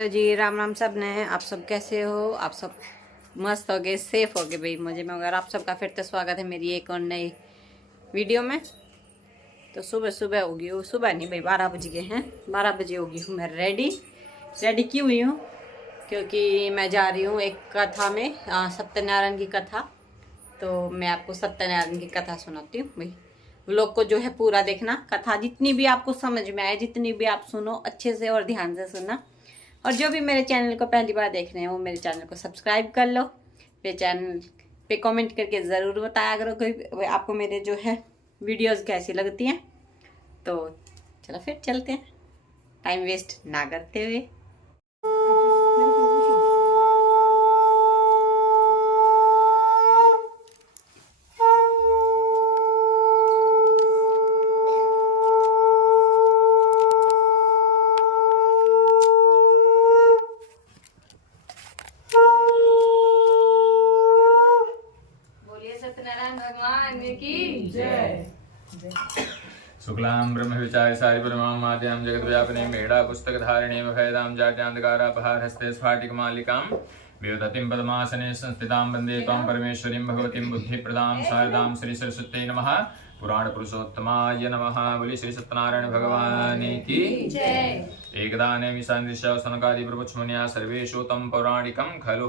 तो जी राम राम सब ने। आप सब कैसे हो? आप सब मस्त हो गए, सेफ हो गए भाई, मजे में। मगर आप सबका फिर से स्वागत है मेरी एक और नई वीडियो में। तो सुबह सुबह होगी हूँ, सुबह नहीं भाई, 12 बज गए हैं। 12 बजे होगी हूँ मैं रेडी। रेडी क्यों हुई हूँ? क्योंकि मैं जा रही हूँ एक कथा में, सत्यनारायण की कथा। तो मैं आपको सत्यनारायण की कथा सुनाती हूँ भाई। व्लॉग को जो है पूरा देखना। कथा जितनी भी आपको समझ में आए, जितनी भी आप सुनो अच्छे से और ध्यान से सुनना। और जो भी मेरे चैनल को पहली बार देख रहे हैं वो मेरे चैनल को सब्सक्राइब कर लो। मेरे चैनल पे कमेंट करके ज़रूर बताया करो कोई आपको मेरे जो है वीडियोस कैसी लगती हैं। तो चलो फिर चलते हैं, टाइम वेस्ट ना करते हुए। बोलिए सत्यनारायण भगवान की जय। शुक्लां ब्रह्म विचार सारि परमां माद्यां जगत व्यापिनीं मेढा पुस्तक धारिणीं भयदां जाड्यान्धकारापहार हस्ते स्फाटिकमालिकां विदधतीं पद्मासने संस्थितां वन्दे त्वां परमेश्वरीं भगवतीं बुद्धिप्रदां शारदां श्री सरस्वत्यै नमः। पुराण पुरुषोत्तमाय नमः। बोली श्री सत्यनारायण भगवान की जय। एकदा नैमिषारण्य सनकादि प्रवचमुनिया सर्वेषु तम पौराणिकम खलु।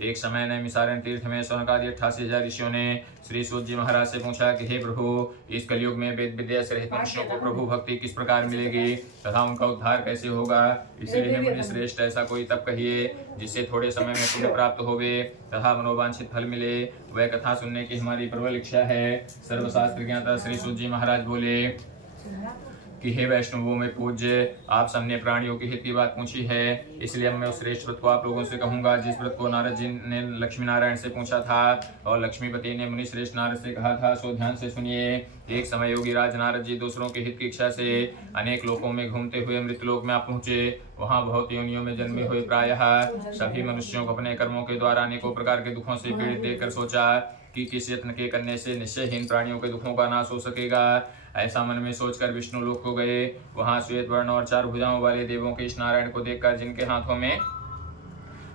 एक समय नैमिषारण्य तीर्थ में सनकादि 88,000 ऋषियों ने श्री सूत जी महाराज से पूछा कि हे प्रभु, इस कलयुग में वेद विद्या से रहित मनुष्यों को प्रभु भक्ति किस प्रकार मिलेगी तथा उनका उद्धार कैसे होगा। इसलिए हे मुनि श्रेष्ठ, ऐसा कोई तप कहिए जिससे थोड़े समय में पुण्य प्राप्त होवे तथा मनोवांछित फल मिले। वह कथा सुनने की हमारी प्रबल इच्छा है। सर्वशास्त्र ज्ञाता श्री सूत जी महाराज बोले कि हे वैष्णवों में पूज्य, आप सबने प्राणियों के हित की बात पूछी है, इसलिए मैं उस श्रेष्ठ व्रत को आप लोगों से कहूंगा जिस व्रत को नारद जी ने लक्ष्मी नारायण से पूछा था और लक्ष्मीपति ने मुनि श्रेष्ठ नारद से कहा था। सो ध्यान से सुनिए। एक समय योगी राज नारद जी दूसरों के हित की इच्छा से अनेक लोकों में घूमते हुए मृतलोक में आप पहुंचे। वहां बहुत योनियों में जन्मे हुए प्रायः सभी मनुष्यों को अपने कर्मों के द्वारा अनेकों प्रकार के दुखों से पीड़ित देखकर सोचा कि किस यत्न के करने से निश्चयहीन प्राणियों के दुखों का नाश हो सकेगा। ऐसा मन में सोचकर विष्णु लोक को गए। वहां श्वेत वर्ण और 4 भुजाओं वाले देवों के इस नारायण को देखकर, जिनके हाथों में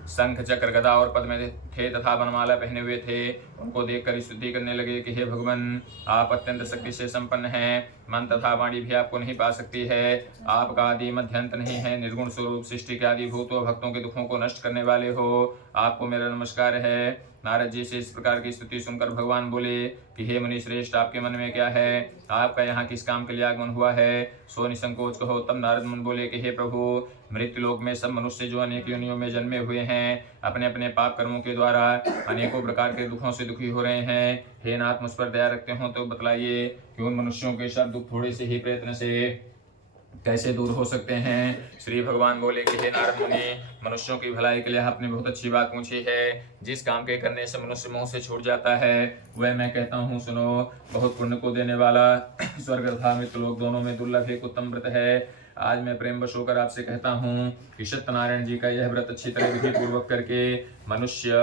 शंख चक्र गदा और पद्म थे तथा वनमाला पहने हुए थे, उनको देखकर स्तुति करने लगे कि हे भगवान, आप अत्यंत शक्ति से संपन्न हैं। मन तथा वाणी भी आपको नहीं पा सकती है। आपका आदि मध्यंत नहीं है। निर्गुण स्वरूप सृष्टि के आदि भूतों भक्तों के दुखों को नष्ट करने वाले हो। आपको मेरा नमस्कार है। नारद जी से इस प्रकार की स्तुति सुनकर भगवान बोले कि हे मुनि श्रेष्ठ, आपके मन में क्या है? आपका यहाँ किस काम के लिए आगमन हुआ है? सो निसंकोच कहो। तब नारद मुनि बोले कि हे प्रभु, मृत्यु लोक में सब मनुष्य जो अनेक योनियों में जन्मे हुए हैं, अपने अपने पाप कर्मों के द्वारा अनेकों प्रकार के दुखों से दुखी हो रहे हैं। हे नाथ, मुझ पर दया रखते हो तो बतलाइए कि उन मनुष्यों के सब दुख थोड़े से ही प्रयत्न से कैसे दूर हो सकते हैं। श्री भगवान बोले कि हे नारद मुनि, मनुष्यों की भलाई के लिए आपने बहुत अच्छी बात पूछी है। जिस काम के करने से मनुष्य मोह से छूट जाता है वह मैं कहता हूँ, सुनो। बहुत पुण्य को देने वाला स्वर्ग तथा मृत्युलोक दोनों में दुर्लभ एक उत्तम व्रत है। आज मैं प्रेमवश होकर आपसे कहता हूँ कि सत्यनारायण जी का यह व्रत अच्छी तरह विधि पूर्वक करके मनुष्य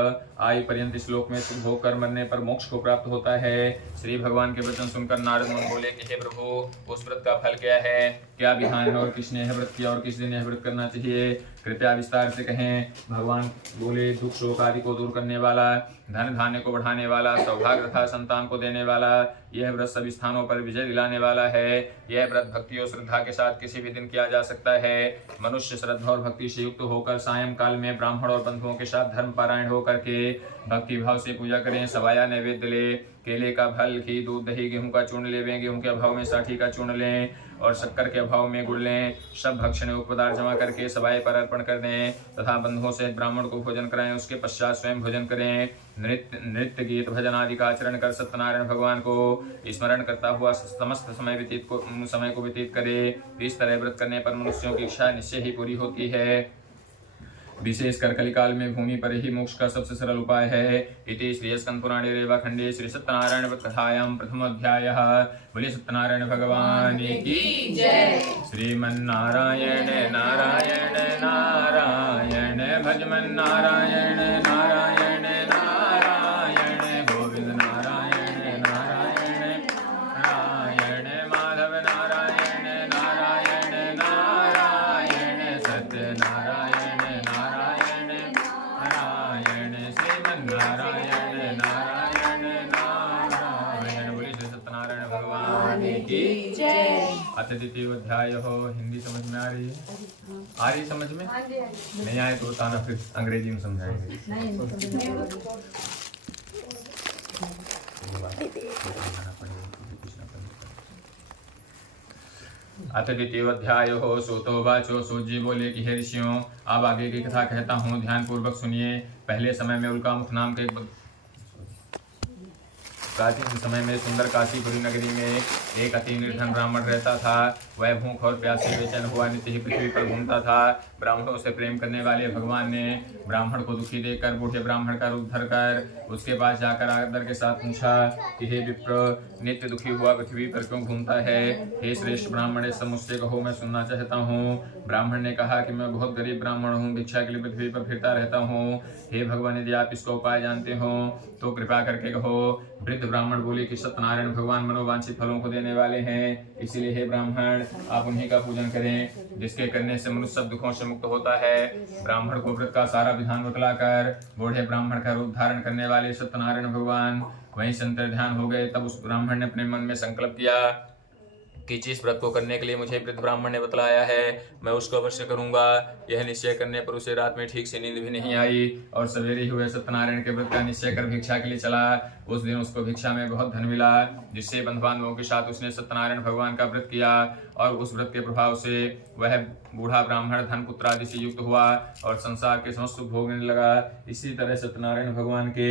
आयु पर्यंत इस लोक में सुख भोग कर मरने पर मोक्ष को प्राप्त होता है। श्री भगवान के वचन सुनकर नारद मुनि बोले कि हे प्रभु, उस व्रत का फल क्या है? क्या विधान है और किसने यह व्रत किया और किस दिन यह व्रत करना चाहिए? कृपया विस्तार से कहें। भगवान बोले, दुख शोक आदि को दूर करने वाला, धन धान्य को बढ़ाने वाला, सौभाग्य तथा संतान को देने वाला, यह व्रत सभी स्थानों पर विजय दिलाने वाला है। यह व्रत भक्ति और श्रद्धा के साथ किसी भी दिन किया जा सकता है। मनुष्य श्रद्धा और भक्ति से युक्त होकर सायंकाल में ब्राह्मण और बंधुओं के साथ धर्म पारायण होकर के भक्ति भाव से पूजा करें। सवाया नैवेद्य ले, केले का फल, घी, दूध, दही, गेहूं का चूर्ण लेवें। गेहूं के अभाव में साठी का चूर्ण लें और शक्कर के अभाव में गुड़ लें। सब भक्षण युक्त पदार्थ जमा करके सवाए पर अर्पण कर दें तथा बंधुओं से ब्राह्मण को भोजन कराएं। उसके पश्चात स्वयं भोजन करें। नृत्य गीत भजन आदि का आचरण कर सत्यनारायण भगवान को स्मरण करता हुआ समस्त समय को व्यतीत करे। इस तरह व्रत करने पर मनुष्यों की इच्छा निश्चय ही पूरी होती है। विशेषकर कलिकाल में भूमि पर ही मोक्ष का सबसे सरल उपाय है। इति श्री स्कंद पुराणे रेवाखंडे श्री सत्यनारायण व्रत कथायां प्रथम अध्यायः। बोले सत्यनारायण भगवान की जय। श्रीमन्नारायण नारायण नारायण भजमन नारायण नारायण नारायण गोविंद नारायण नारायण नारायण माधव नारायण नारायण नारायण सत्यनारायण अथ द्वितीयोऽध्याय हो। हिंदी समझ में आ रही है? आ रही समझ में? नहीं आए तो बताना, फिर अंग्रेजी में समझाएंगे। अथ द्वितीयोऽध्याय हो। सूतोवाचो, सूत जी बोले कि हे ऋषियों, अब आगे की कथा कहता हूँ, ध्यान पूर्वक सुनिए। पहले समय में उल्कामुख नाम के प्राचीन समय में सुंदर काशीपुरी नगरी में एक अति निर्धन ब्राह्मण रहता था। वह भूख और प्यास से बेचैन हुआ नित्य ही पृथ्वी पर घूमता था। ब्राह्मणों से प्रेम करने वाले भगवान ने ब्राह्मण को दुखी देखकर बूढ़े ब्राह्मण का रूप धरकर उसके पास जाकर आदर के साथ पूछा कि हे विप्र, नित्य दुखी हुआ पृथ्वी पर क्यों घूमता है? हे श्रेष्ठ ब्राह्मण, ये सब मुझसे कहो, मैं सुनना चाहता हूँ। ब्राह्मण ने कहा कि मैं बहुत गरीब ब्राह्मण हूँ, भिक्षा के लिए पृथ्वी पर फिरता रहता हूँ। हे भगवान, यदि आप इसका उपाय जानते हो तो कृपा करके कहो। वृद्ध ब्राह्मण बोले कि सत्यनारायण भगवान मनोवांछित फलों को देने वाले हैं, इसलिए हे ब्राह्मण, आप उन्हीं का पूजन करें, जिसके करने से मनुष्य सब दुखों से मुक्त होता है। ब्राह्मण को व्रत का सारा विधान बतलाकर बूढ़े ब्राह्मण का रूप धारण करने वाले सत्यनारायण भगवान वहीं से अंतर्ध्यान हो गए। तब उस ब्राह्मण ने अपने मन में संकल्प किया कि जिस व्रत को करने के लिए मुझे वृद्ध ब्राह्मण ने बतलाया है, मैं उसको अवश्य करूंगा। यह निश्चय करने पर उसे रात में ठीक से नींद भी नहीं आई और सवेरे ही हुए सत्यनारायण के व्रत का निश्चय कर भिक्षा के लिए चला। उस दिन उसको भिक्षा में बहुत धन मिला, जिससे बंधु बांधवों के साथ उसने सत्यनारायण भगवान का व्रत किया और उस व्रत के प्रभाव से वह बूढ़ा ब्राह्मण धन पुत्र आदि से युक्त हुआ और संसार के समस्त सुख भोगने लगा। इसी तरह सत्यनारायण भगवान के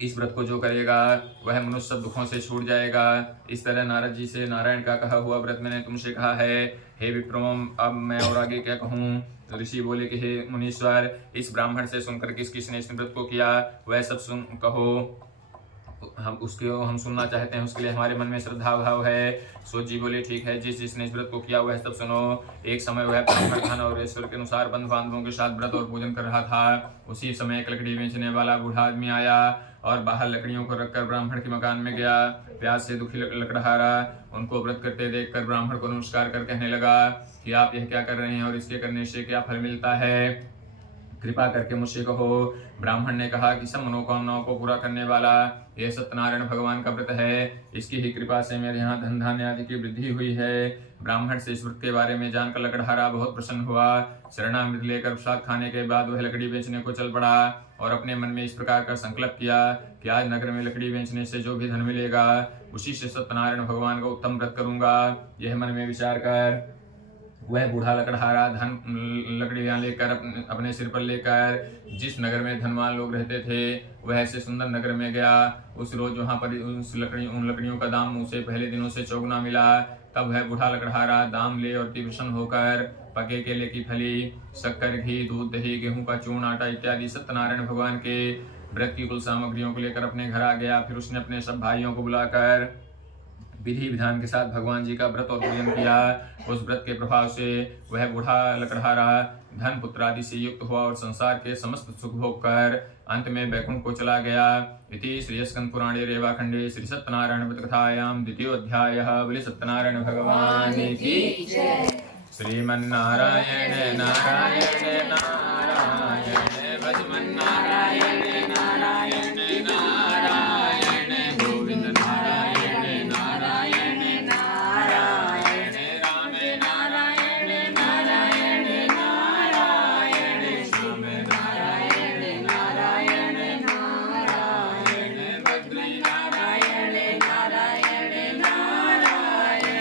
इस व्रत को जो करेगा वह मनुष्य सब दुखों से छूट जाएगा। इस तरह नारद जी से नारायण का कहा हुआ व्रत मैंने तुमसे कहा है। हे विप्रोम, अब मैं और आगे क्या कहूँ? तो ऋषि बोले कि हे मुनीश्वर, इस ब्राह्मण से सुनकर किस किसने इस व्रत को किया वह सब सुन कहो। हम सुनना चाहते हैं, उसके लिए हमारे मन में श्रद्धा भाव है। सो जी बोले ठीक है, जिस जिसने इस व्रत को किया वह सब सुनो। एक समय वह ब्राह्मण धन और ईश्वर के अनुसार बंधु बांधवों के साथ व्रत और पूजन कर रहा था। उसी समय एक लकड़ी बेचने वाला बूढ़ा आदमी आया और बाहर लकड़ियों को रखकर ब्राह्मण के मकान में गया। प्यास से दुखी लकड़हारा उनको व्रत करते देखकर ब्राह्मण को नमस्कार कर कहने लगा कि आप यह क्या कर रहे हैं और इसके करने से क्या फल मिलता है? कृपा करके मुझसे कहो। ब्राह्मण ने कहा कि सब मनोकामनाओं को पूरा करने वाला यह सत्यनारायण भगवान का व्रत है। इसकी ही कृपा से मेरे यहाँ धन धान्य आदि की वृद्धि हुई है। ब्राह्मण से इस व्रत के बारे में जानकर लकड़हारा बहुत प्रसन्न हुआ। शरणामृत लेकर प्रसाद खाने के बाद वह लकड़ी बेचने को चल पड़ा और अपने मन में इस प्रकार का संकल्प किया कि आज नगर में लकड़ी बेचने से जो भी धन मिलेगा उसी से सत्यनारायण भगवान का उत्तम व्रत करूंगा। यह मन में विचार कर वह बूढ़ा लकड़हारा धन लकड़ियां लेकर अपने सिर पर लेकर जिस नगर में धनवान लोग रहते थे वह ऐसे सुंदर नगर में गया। उस रोज वहां पर उन लकड़ियों का दाम उसे पहले दिनों से चौगुना मिला। तब वह बूढ़ा लकड़हारा दाम ले और प्रसन्न होकर पके केले की फली, शक्कर, घी, दूध, दही, गेहूं का चूर्ण, आटा इत्यादि सत्यनारायण भगवान के व्रत की कुल सामग्रियों को लेकर अपने घर आ गया। फिर उसने अपने सब भाइयों को बुलाकर विधि विधान के साथ भगवान जी का व्रत और पूजन किया। उस व्रत के प्रभाव से वह बूढ़ा लकड़हारा धन पुत्र आदि से युक्त हुआ और संसार के समस्त सुख भोग कर अंत में वैकुंठ को चला गया। इति श्री स्कंद पुराणे रेवाखंडे श्री सत्यनारायण व्रत कथायां द्वितीयोऽध्यायः। बोले सत्यनारायण भगवान की श्रीमन्नारायण नारायण नारायण भजमन्नारायण नारायण नारायण गोविंद नारायण नारायण नारायण राम नारायण नारायण नारायण श्याम नारायण नारायण नारायण भद्री नारायण नारायण नारायण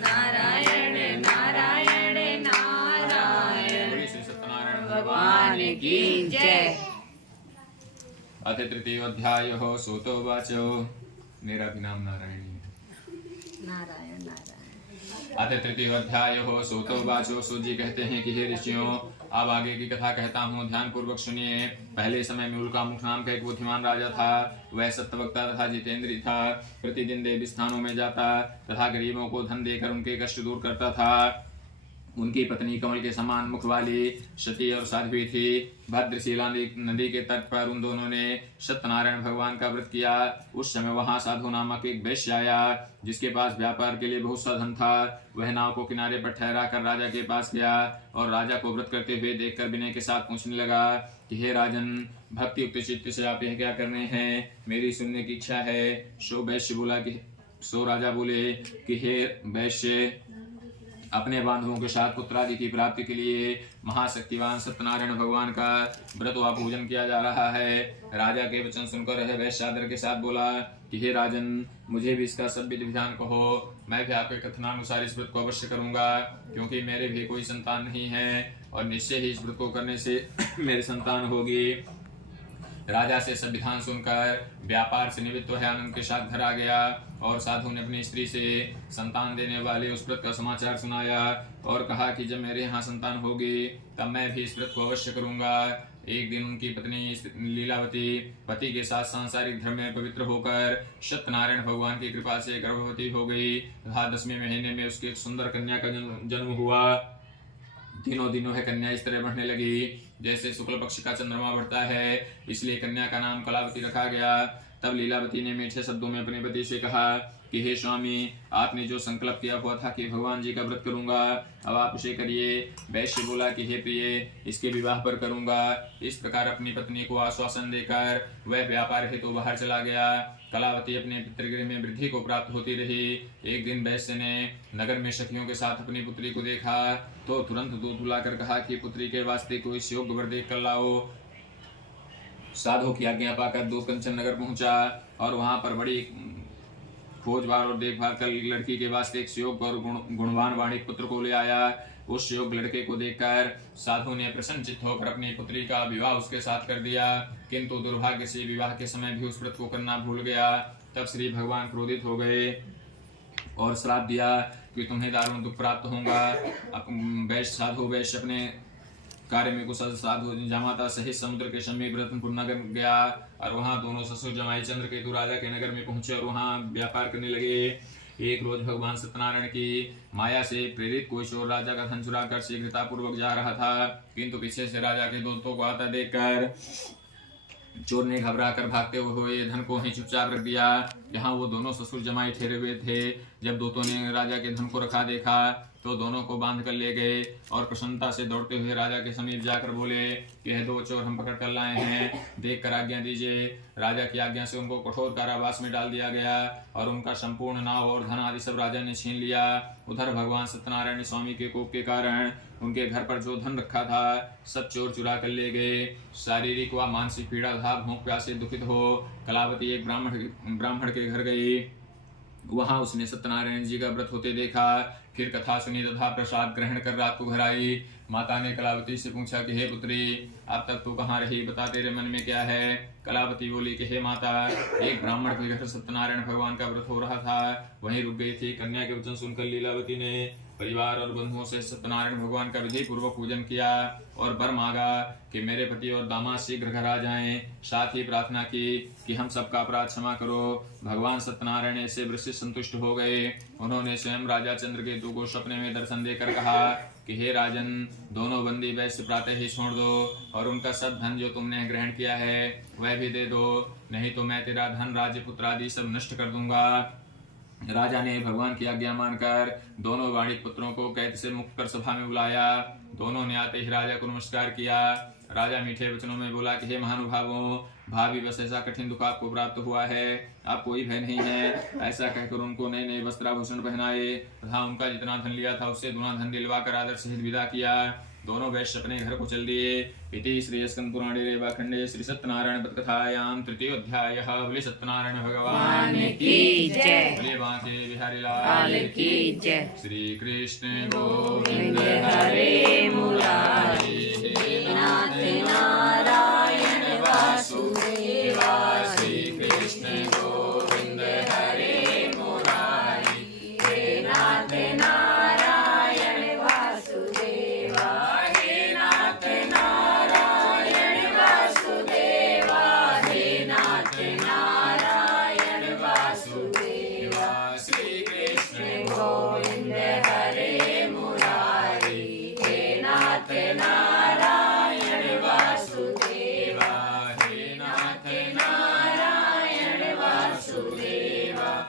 नारायण नारायण नारायण श्री सत्यनारायण भगवान की जय। अथ तृतीयोऽध्यायः। सूतोवाचो, मेरा भी नाम नारायण ही है। नारायण नारायण। अथ तृतीयोऽध्यायः। सूतोवाचो, सूत जी कहते हैं कि हे ऋषियों, अब आगे की कथा कहता हूँ, ध्यान पूर्वक सुनिए। पहले समय में उल्कामुख नाम का एक बुद्धिमान राजा था। वह सत्यवक्ता तथा जितेंद्रिय था। प्रतिदिन देवी स्थानों में जाता तथा गरीबों को धन देकर उनके कष्ट दूर करता था। उनकी पत्नी कमल के समान मुख वाली सती और साध्वी थी। भद्रशिला नदी के तट पर उन दोनों ने सत्यनारायण भगवान का व्रत किया। उस समय वहां साधु नामक एक वैश्य आया जिसके पास व्यापार के लिए बहुत सा धन था। वह नाव को किनारे पर ठहरा कर राजा के पास गया और राजा को व्रत करते हुए देखकर विनय के साथ पूछने लगा कि हे राजन, भक्ति युक्त चित्त से आप यह क्या कर रहे हैं? मेरी सुनने की इच्छा है। सो वैश्य बोला कि सो राजा बोले कि हे वैश्य, अपने बांधवों के साथ पुत्रादि की प्राप्ति के लिए महाशक्तिवान सत्यनारायण भगवान का व्रत व पूजन किया जा रहा है। राजा के वचन सुनकर यह वैश्य आदर के साथ बोला कि हे राजन, मुझे भी इसका सब विधि विधान कहो। मैं भी आपके कथनानुसार इस व्रत को अवश्य करूंगा, क्योंकि मेरे भी कोई संतान नहीं है और निश्चय ही इस व्रत को करने से मेरी संतान होगी। राजा से सब विधान सुनकर व्यापार से निवृत्त है आनंद के साथ घर आ गया और साधु ने अपनी स्त्री से संतान देने वाले उस व्रत का समाचार सुनाया और कहा कि जब मेरे यहाँ संतान होगी तब मैं भी इस व्रत को अवश्य करूंगा। एक दिन उनकी पत्नी लीलावती पति के साथ सांसारिक धर्म में पवित्र होकर सत्यनारायण भगवान की कृपा से गर्भवती हो गई तथा 10वें महीने में उसकी एक सुंदर कन्या का जन्म हुआ। दिनों दिनों है कन्या इस तरह बढ़ने लगी जैसे शुक्ल पक्ष का चंद्रमा बढ़ता है, इसलिए कन्या का नाम कलावती रखा गया। तब लीलावती ने मीठे शब्दों में अपने पति से कहा कि हे स्वामी, आपने जो संकल्प किया हुआ था कि भगवान जी का व्रत करूंगा, अब आप उसे करिए। वैश्य बोला कि हे प्रिय, इसके विवाह पर करूंगा। इस प्रकार अपनी पत्नी को आश्वासन देकर वह व्यापार हेतु तो बाहर चला गया। कलावती अपने पितृगृह में वृद्धि को प्राप्त होती रही। एक दिन वैश्य ने नगर में सखियों के साथ अपनी पुत्री को देखा तो तुरंत दूध बुलाकर कहा कि पुत्री के वास्ते कोई योग्य वर देख कर लाओ। साधु की आज्ञा पाकर दूध कंचन नगर पहुंचा और वहां पर बड़ी खोजबार और देखभाल कर लड़की के वास्ते एक योग्य और गुणवान वाणिक पुत्र को ले आया। उस योग्य लड़के को देखकर साधु ने प्रसन्न चित्त होकर अपनी पुत्री का विवाह उसके साथ कर दिया, किंतु दुर्भाग्य से विवाह के समय भी उस व्रत को करना भूल गया। तब श्री भगवान क्रोधित हो गए और श्राप दिया कि तुम्हें दारुण दुख प्राप्त होगा। वैश्य साधु वैश्य अपने कार्य में कुशल साधु जामाता सहित समुद्र के समीप रत्नपुर नगर गया और वहां दोनों ससुर जमाई चंद्रकेतु राजा के नगर में पहुंचे और वहां व्यापार करने लगे। एक रोज भगवान सत्यनारायण की माया से प्रेरित कोई चोर राजा का धन चुरा कर शीघ्रता पूर्वक जा रहा था, किंतु पीछे से राजा के दूतों को आता देखकर चोर ने घबरा कर भागते हुए धन को ही चुपचाप रख दिया जहाँ वो दोनों ससुर जमाई ठहरे हुए थे। जब दूतों ने राजा के धन को रखा देखा तो दोनों को बांध कर ले गए और प्रसन्नता से दौड़ते हुए राजा के समीप जाकर बोले कि यह दो चोर हम पकड़ कर लाए हैं, देख कर आज्ञा दीजिए। राजा की आज्ञा से उनको कठोर कारावास में डाल दिया गया और उनका संपूर्ण नाव और धन आदि सब राजा ने छीन लिया। उधर भगवान सत्यनारायण स्वामी के कोप के कारण उनके घर पर जो धन रखा था सब चोर चुरा कर ले गए। शारीरिक व मानसिक पीड़ा था भूख प्यास से दुखित हो कलावती एक ब्राह्मण के घर गई। वहां उसने सत्यनारायण जी का व्रत होते देखा, फिर कथा सुनी तथा प्रसाद ग्रहण कर रात को घर आई। माता ने कलावती से पूछा कि हे पुत्री, अब तक तू कहाँ रही, बता तेरे मन में क्या है। कलावती बोली कि हे माता, एक ब्राह्मण के घर सत्यनारायण भगवान का व्रत हो रहा था, वहीं रुक गई थी। कन्या के वचन सुनकर लीलावती ने परिवार और बंधुओं से सत्यनारायण भगवान का विधि पूर्वक पूजन किया और वर मांगा कि मेरे पति और दामाद शीघ्र घर आ जाएं। साथ ही प्रार्थना की कि हम सबका अपराध क्षमा करो। भगवान सत्यनारायण ऐसे वृष्टि संतुष्ट हो गए। उन्होंने स्वयं राजा चंद्रकेतु को सपने में दर्शन देकर कहा कि हे राजन, दोनों बंदी वैश्य प्रातः ही छोड़ दो और उनका सब धन जो तुमने ग्रहण किया है वह भी दे दो, नहीं तो मैं तेरा धन राज्य पुत्र आदि सब नष्ट कर दूंगा। राजा ने भगवान की आज्ञा मानकर दोनों वाणिक पुत्रों को कैद से मुक्त कर सभा में बुलाया। दोनों ने आते ही राजा को नमस्कार किया। राजा मीठे वचनों में बोला कि हे महानुभावों, भावी बस ऐसा कठिन दुख आपको प्राप्त हुआ है, आप कोई भय नहीं है। ऐसा कहकर उनको नए नए वस्त्राभूषण पहनाए तथा उनका जितना धन लिया था उससे दुना धन दिलवाकर आदर सहित विदा किया। दोनों वैश्य अपने घर को चल दिए। इति श्री स्कंद पुराणे रेवाखंडे श्री सत्यनारायण व्रतकथायां तृतीय अध्यायः। बोले सत्यनारायण भगवान की जय। बोले बांके बिहारी लाल की जय। श्री कृष्ण गोविंद हरे मुरारी।